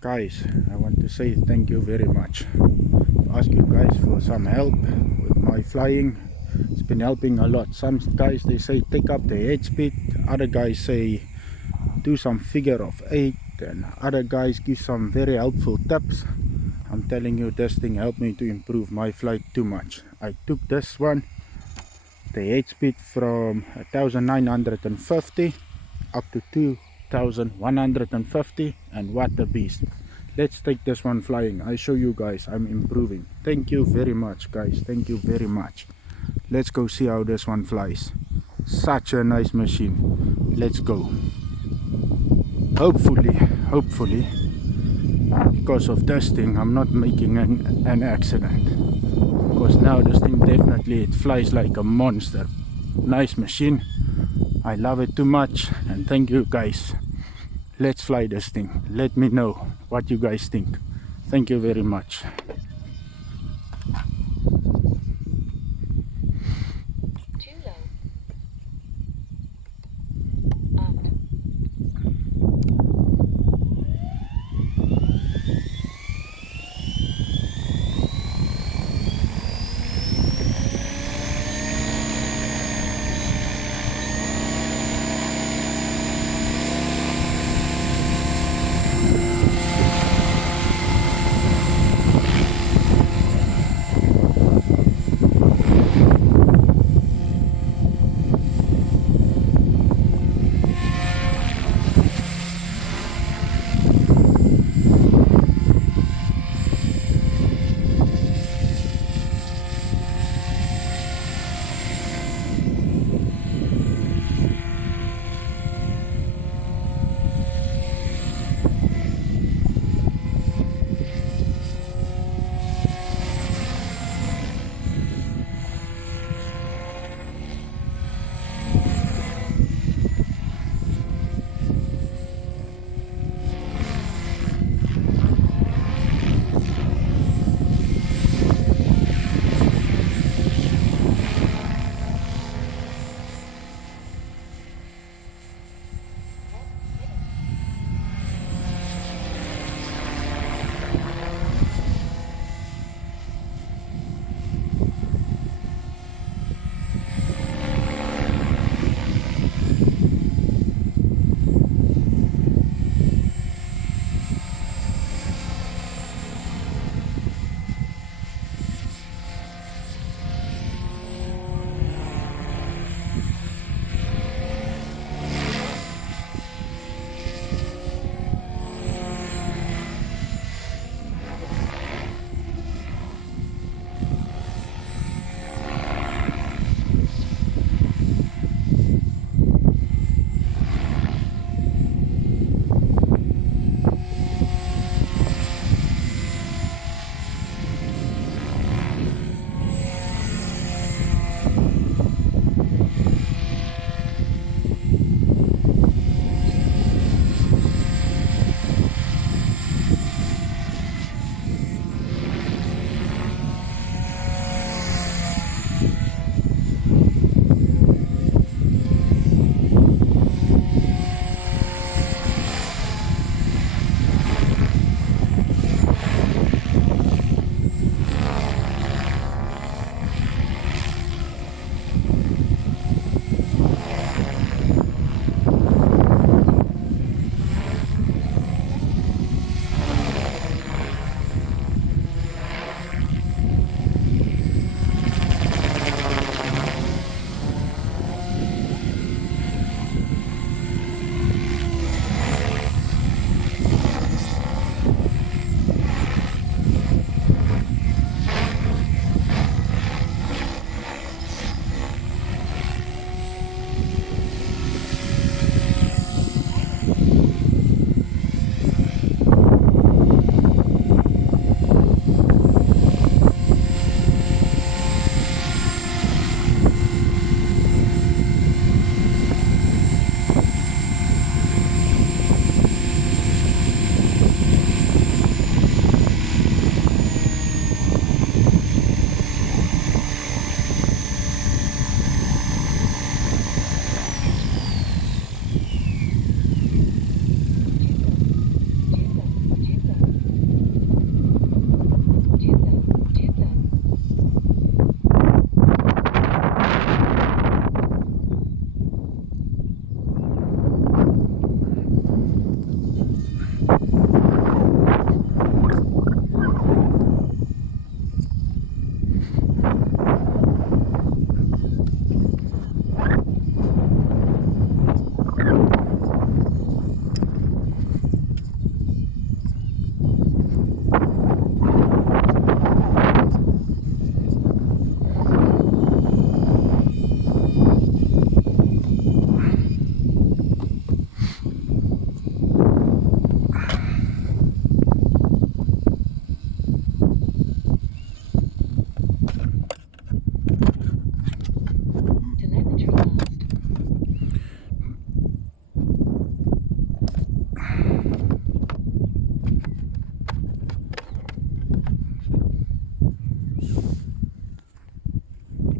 Guys, I want to say thank you very much. Ask you guys for some help with my flying. It's been helping a lot. Some guys, they say take up the head speed, other guys say do some figure of 8, and other guys give some very helpful tips. I'm telling you, this thing helped me to improve my flight too much. I took this one, the head speed, from 1950 up to 2150, and what a beast. Let's take this one flying. I show you guys I'm improving. Thank you very much, guys. Thank you very much. Let's go see how this one flies. Such a nice machine. Let's go. Hopefully because of this thing I'm not making an accident, because now this thing definitely, it flies like a monster. Nice machine. I love it too much, and thank you guys. Let's fly this thing. Let me know what you guys think. Thank you very much.